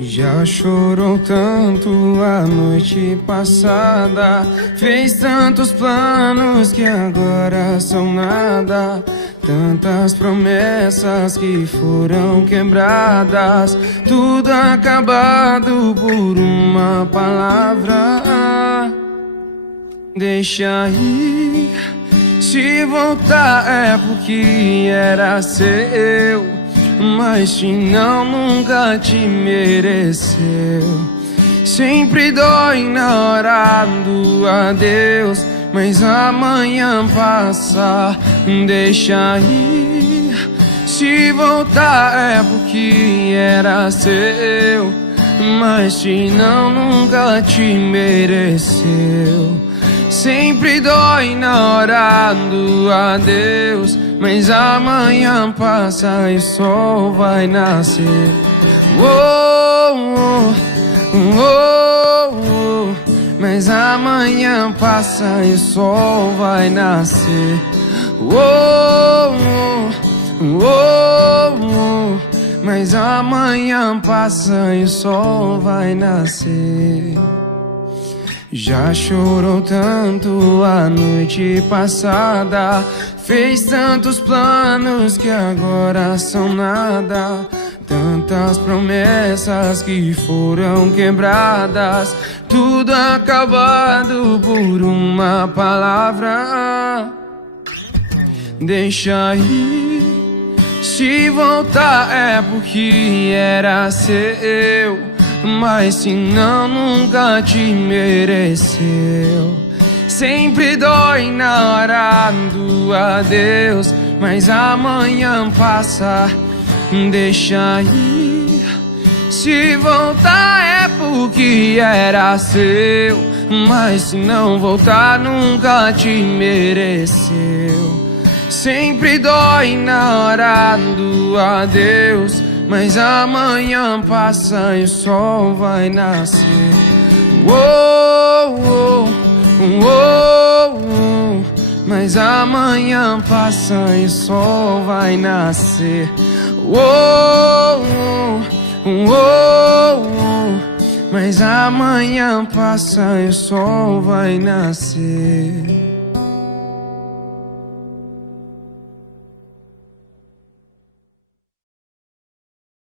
Já chorou tanto a noite passada, fez tantos planos que agora são nada. Tantas promessas que foram quebradas, tudo acabado por uma palavra. Deixa ir, se voltar é porque era seu, mas se não, nunca te mereceu. Sempre dói na hora do adeus, mas amanhã passa. Deixa ir, se voltar é porque era seu, mas se não, nunca te mereceu. Sempre dói na hora do adeus, mas amanhã passa e o sol vai nascer. Oh, oh, oh, oh. Mas amanhã passa e o sol vai nascer. Oh, oh, oh, oh. Mas amanhã passa e o sol vai nascer. Já chorou tanto a noite passada, fez tantos planos que agora são nada. Tantas promessas que foram quebradas, tudo acabado por uma palavra. Deixa ir, se voltar é porque era seu, mas se não, nunca te mereceu. Sempre dói na hora do adeus, mas amanhã passa. Deixa ir, se voltar é porque era seu, mas se não voltar, nunca te mereceu. Sempre dói na hora do adeus, mas amanhã passa e o sol vai nascer. Oh, oh, oh, oh. Mas amanhã passa e o sol vai nascer. Oh, oh, oh, oh. Mas amanhã passa e o sol vai nascer.